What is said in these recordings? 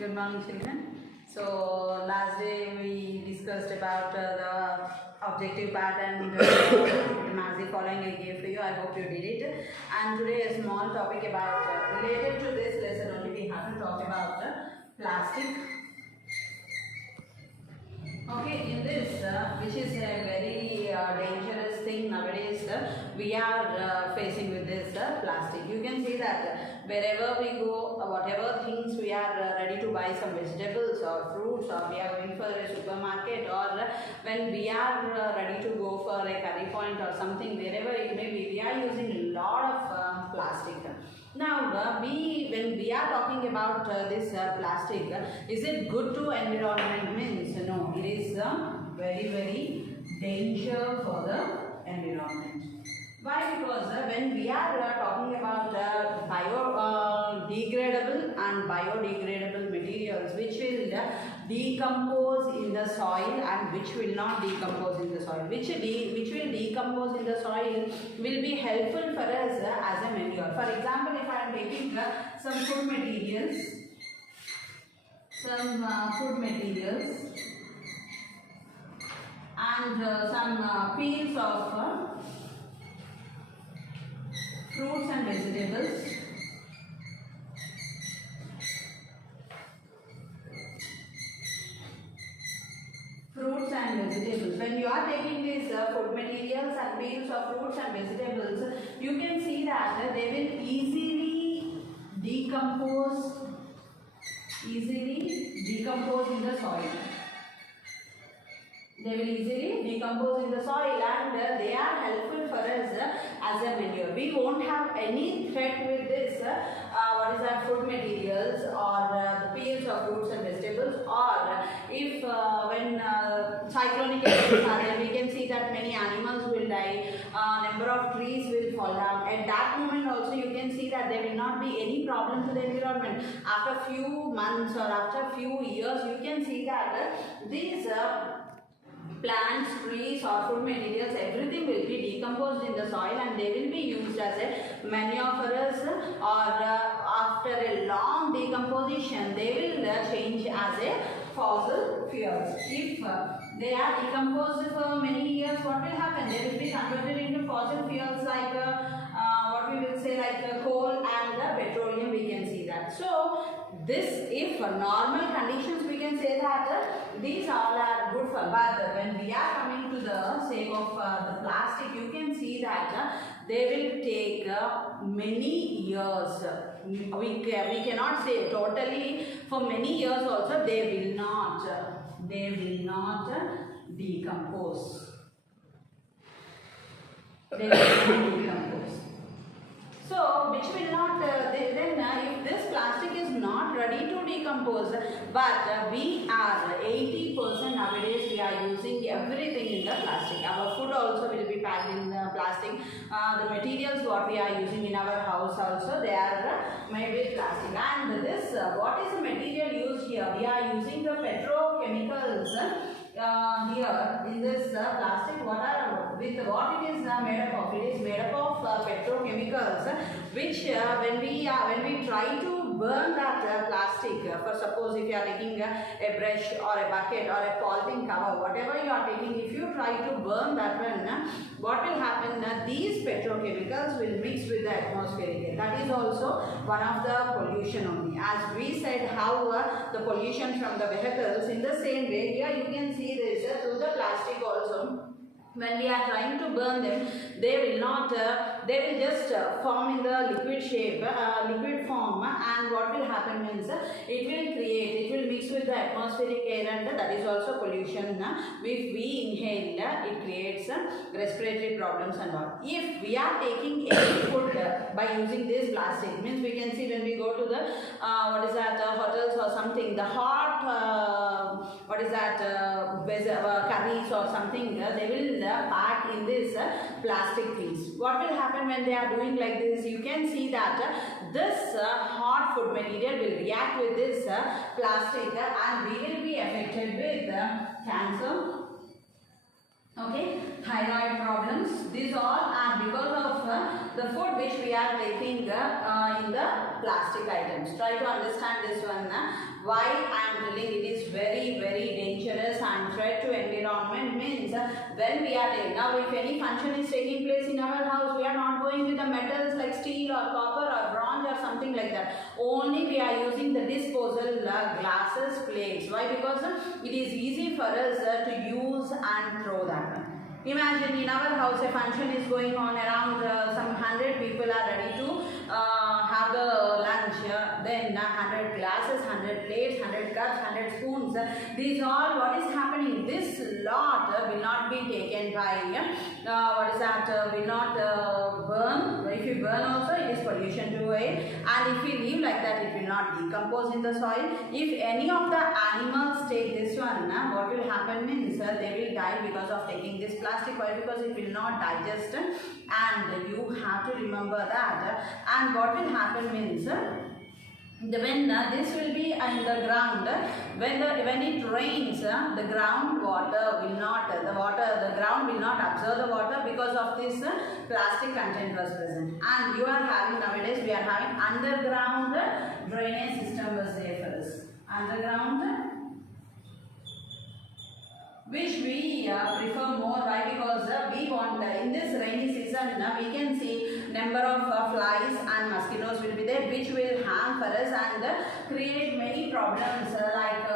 Good morning, children. So last day we discussed about the objective part and the following I gave for you. I hope you did it. And today a small topic about related to this lesson only. We have to talk about plastic. Okay, in this, which is a very dangerous thing nowadays, we are facing with this plastic. You can see that wherever we go, whatever things we are ready to buy some vegetables or fruits, or we are going for a supermarket, or when we are ready to go for a curry point or something, wherever it may be, we are using a lot of plastic. Now, when we are talking about this plastic, is it good to environment? Means no, it is very danger for the environment. Why? Because when we are talking about degradable and biodegradable materials, which will decompose in the soil and which will not decompose in the soil, which will decompose in the soil will be helpful for us as a manure. For example, if I am taking some food materials, and some peels of fruits and vegetables. When you are taking these food materials and peels of fruits and vegetables, you can see that they will easily decompose in the soil. They will easily decompose in the soil, and they are helpful for us as a manure. We won't have any threat with this food materials or the peels of fruits and vegetables, or if when cyclonic events are there, we can see that many animals will die, number of trees will fall down. At that moment also you can see that there will not be any problem to the environment. After few months or after few years, you can see that these plants, trees or food materials, everything will be decomposed in the soil and they will be used as a manure for us, or after a long decomposition they will change as a fossil fuels. If they are decomposed for many years, what will happen? They will be converted into fossil fuels like what we will say like coal and petroleum. We can see that. So this, if normal conditions, we can say that these all are good for, but when we are coming to the sake of the plastic, you can see that they will take many years. We cannot say totally, for many years also they will not decompose. They will not decompose. So, which will not, if this plastic is not ready to decompose, but we are 80% nowadays we are using everything in the plastic. Our food also will be packed in the plastic. The materials what we are using in our house also, they are made with plastic. And this, what is the material used here? We are using the petrochemicals. Here in this plastic, what it is made up of? It is made up of petrochemicals, which when we try to burn that plastic, for suppose if you are taking a brush or a bucket or a polythene cover, whatever you are taking, if you try to burn that one, what will happen? These petrochemicals will mix with the atmospheric air. That is also one of the pollution only. As we said, how the pollution from the vehicles, in the same way here you can see this through the plastic also. When we are trying to burn them, they will just form in the liquid shape, liquid form, and what will happen means it will mix with the atmospheric air, and that is also pollution. If we inhale, it creates respiratory problems and all. If we are taking any food by using this plastic, means we can see when we go to the hotels or something, the hot curries or something, they will pack in this plastic things. What will happen when they are doing like this? You can see that this hot food material will react with this plastic, and we will be affected with cancer, Okay, thyroid problems. These all are because of the food which we are taking in the plastic items. Try to understand this one. Why I am telling it is very dangerous and threat to environment means when we are there. Now if any function is taking place in our house, we are not going with the metals like steel or copper or bronze or something like that. Only we are using the disposal glasses, plates. Why? Because it is easy for us to use and throw that one. Imagine in our house a function is going on, around some 100 people are ready to have the lunch, then 100 glasses, 100 plates, 100 cups, 100 spoons. These all what is happening, this lot will not be taken by, what is that, will not burn. If you burn also it is pollution to air, and if we leave like that it will not decompose in the soil. If any of the animals take this one, what will happen means they will die because of taking this plastic oil, because it will not digest, and you have to remember that. And what will happen means when this will be in the ground, when it rains, the ground water will not, the ground will not absorb the water because of this plastic content was present. And you are having nowadays, we are having underground drainage system was there for us. Underground, which we prefer more. Why? Because we want in this rainy season we can see number of flies and mosquitoes will be there, which will harm for us and create many problems like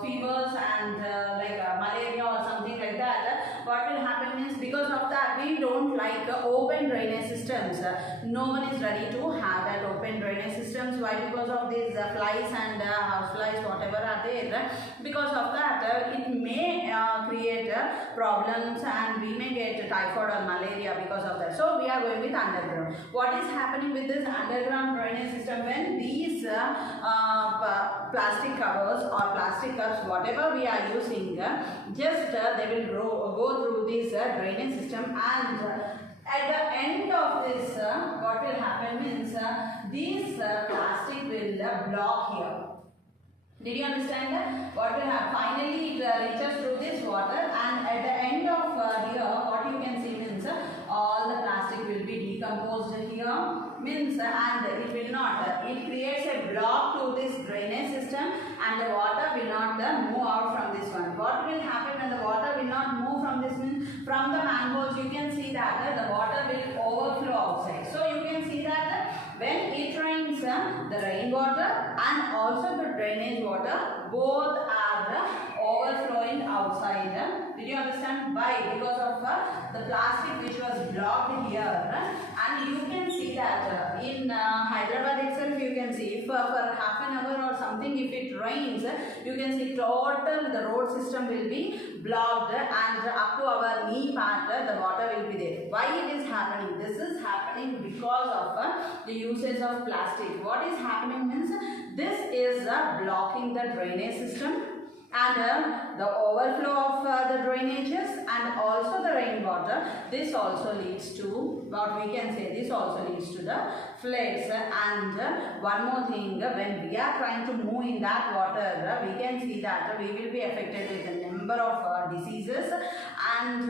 fevers and like malaria or something like that. What will happen is, because of that we don't like open drainage systems. No one is ready to have that open drainage systems. Why? Because of these flies and house flies, whatever are there. Because of that it may create problems, and we may get typhoid or malaria because of that. So we are going with underground. What is happening with this underground drainage system? When these plastic covers or plastic cups, whatever we are using, just they will go through this drainage system, and at the end of this what will happen means this plastic will block here. Did you understand that? What will happen? Finally, it reaches through this water, and at the end of here, what you can see means all the plastic will be decomposed here. Means and it will not. It creates a block to this drainage system, and the water will not move out from this one. What will happen when the water will not move from this? Means from the manholes, you can see that the water will overflow outside. So you can see that when it rains, the rainwater and also the drainage water both are overflowing outside. Did you understand? Why? Because of the plastic which was blocked here. And you can see that in Hyderabad itself, you can see if for half an hour or something, if it rains, you can see total the road system will be blocked, and up to our knee part the water will be there. Why it is happening? This is happening because of the usage of plastic. What is happening means this is blocking the drainage system, and the overflow of the drainages and also the rainwater. This also leads to what we can say, this also leads to the floods. And one more thing, when we are trying to move in that water, we can see that we will be affected with a number of diseases. And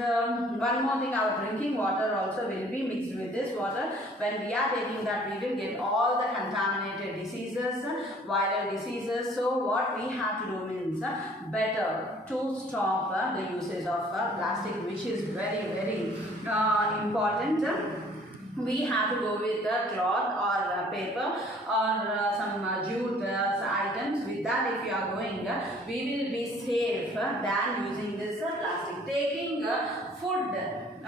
one more thing, our drinking water also will be mixed with this water. When we are taking that, we will get all the contaminated diseases, viral diseases. So what we have to do means better to stop the usage of plastic, which is very important. We have to go with cloth or paper or some jute items. With that, if you are going, we will be safe than using this plastic. Taking food,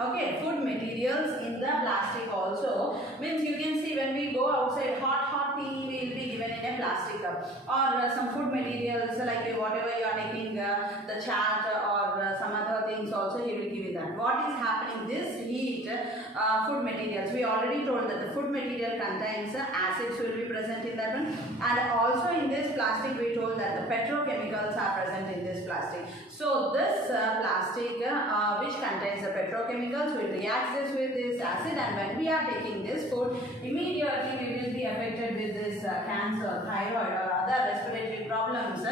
okay, food materials in the plastic also means you can see when we go outside, hot tea will be given in a plastic cup, or some food materials like whatever you are taking, the chat or some other things also he will give you that. What is happening? This heat, food materials, we already told that the food material contains acids will be present in that one, and also in this plastic we told that the petrochemicals are present in this plastic. So this plastic which contains the petrochemicals will react this with this acid, and when we are taking this food, immediately we will be affected with this cancer, thyroid or other respiratory problems,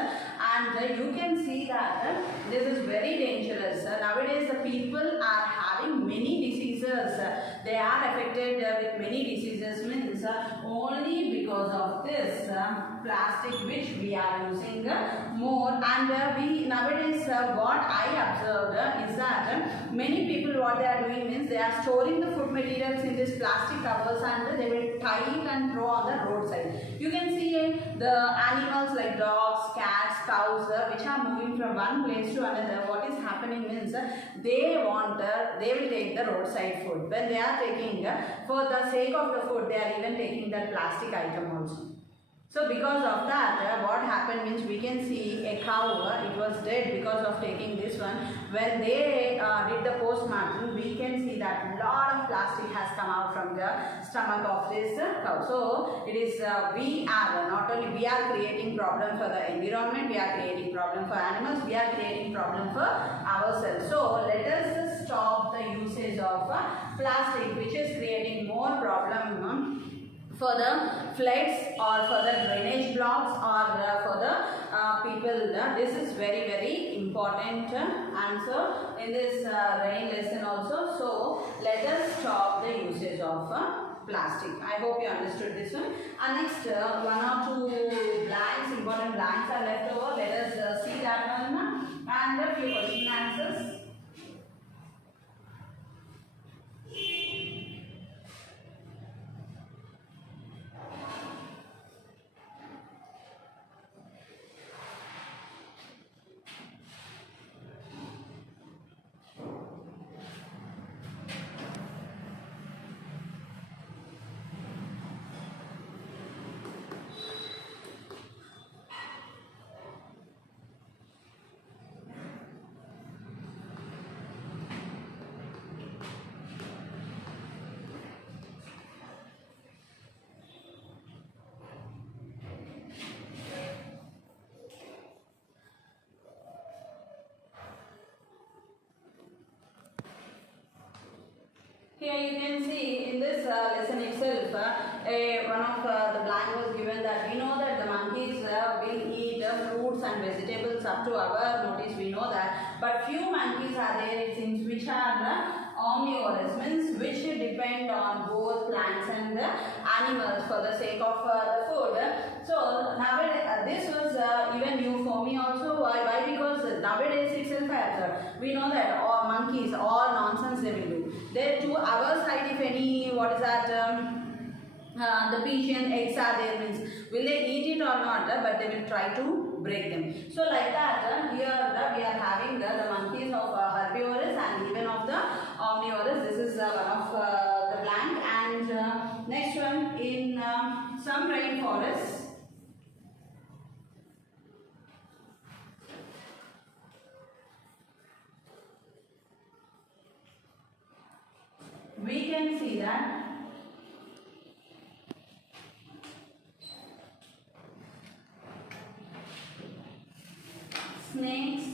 and you can see that this is very dangerous. Nowadays the people are having many diseases. They are affected with many diseases, means only because of this plastic which we are using more. And we nowadays what I observed is that many people, what they are doing means they are storing the food materials in this plastic covers and they will tie it and throw on the roadside. You can see the animals like dogs, cats, cows which are moving from one place to another. What is happening means they will take the roadside food. When they are taking for the sake of the food, they are even taking that plastic item also. So because of that, what happened means we can see a cow, it was dead because of taking this one. When they did the postmortem, we can see that lot of plastic has come out from the stomach of this cow. So it is we are not only we are creating problem for the environment, we are creating problem for animals, we are creating problem for ourselves. So let us stop the usage of plastic, which is creating more problem for the floods or for the drainage blocks or for the people. This is very important answer in this rain lesson also. So let us stop the usage of plastic. I hope you understood this one. And next one or two blanks, important blanks are left over. Let us see that one and a few question answers. Here you can see in this lesson itself, one of the blank was given that we know that the monkeys will eat fruits and vegetables up to our notice, we know that. But few monkeys are there, it seems, which are omnivorous, means which depend on both plants and animals for the sake of the food. So nowadays, this was even new for me also. Why? Because nowadays itself I observed. We know that all monkeys, all nonsense they will do. They to our side, if any, what is that? The pigeon eggs are there, means will they eat it or not? But they will try to break them. So like that, here we are having the monkeys of herbivorous and even of the omnivorous. This is one of the blank. And next one, in some rainforests, we can see that snakes,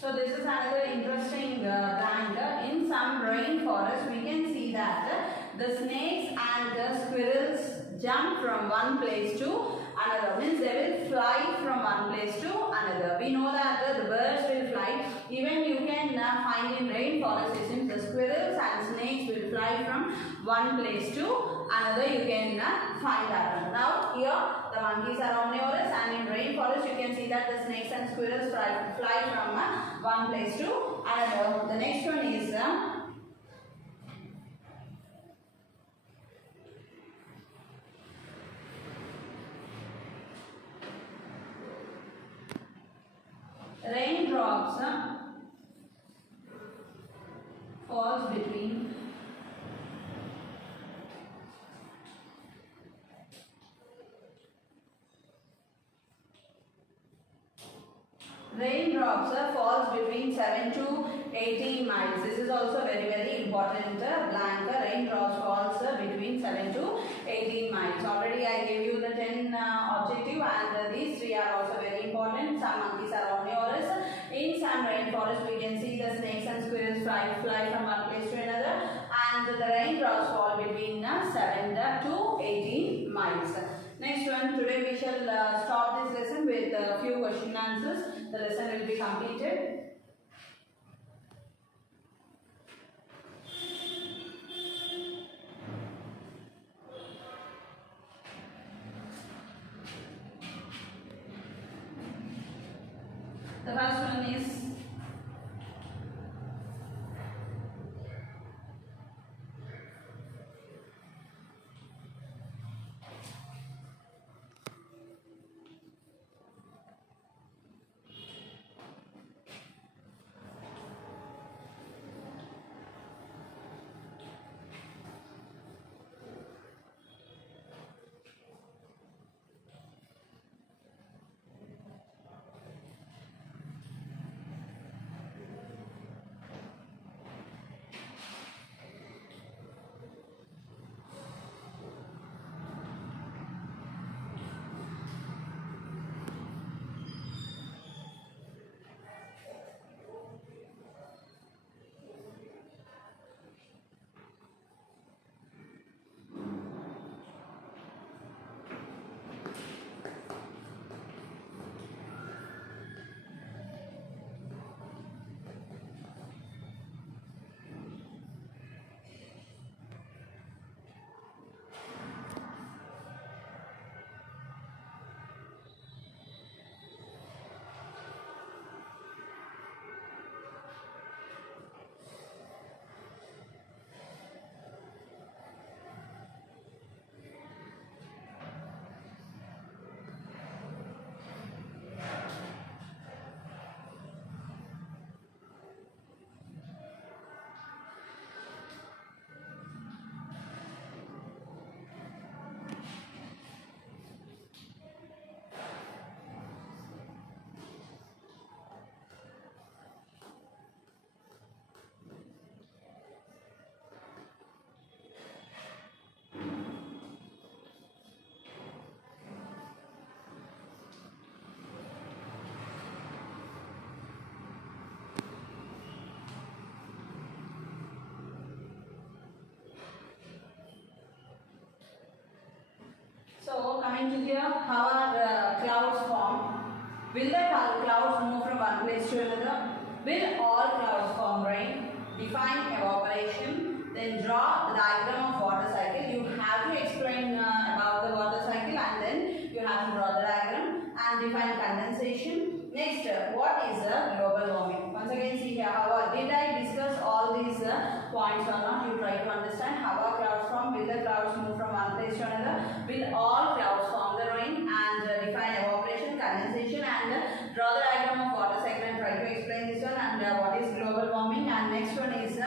so this is another interesting blank. In some rainforest, we can see that the snakes and the squirrels jump from one place to another. Means they will fly from one place to another. We know that the birds will fly. Even you can find in rainforest systems, the squirrels and snakes will fly from one place to another. You can find that one. Now here the monkeys are omnivorous, and in rainforest you can see that the snakes and squirrels fly from one place to another. The next one is raindrops falls between raindrops falls between 7 to 18 miles. This is also very important. important blank raindrops falls between 7 to 18 miles. Already I gave you the 10 objective, and these three are also very important. Some monkeys are omnivorous. In some rainforest we can see the snakes and squirrels fly from one place to another, and the raindrops fall between 7 to 18 miles. Next one, today we shall stop this lesson with a few question answers. The lesson will be completed. The first one is, so coming to here, how are clouds formed? Will the clouds move from one place to another? Will all clouds form rain? Define evaporation. Then draw the diagram of water cycle. You have to explain about the water cycle, and then you have to draw the diagram and define condensation. Next, what is global warming? Once again, see here, did I discuss all these points or not? You try to understand how are clouds formed. Will the clouds move from one place to another? Will all clouds form the rain? And define evaporation, condensation, and draw the diagram of water cycle and try to explain this one, and what is global warming. And next one is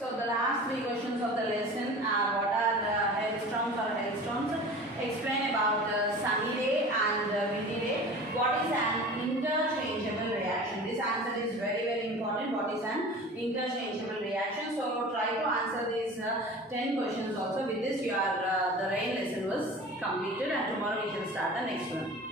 So the last three questions of the lesson are, what are the hailstorms or 10 questions also. With this, your the rain lesson was completed, and tomorrow we shall start the next one.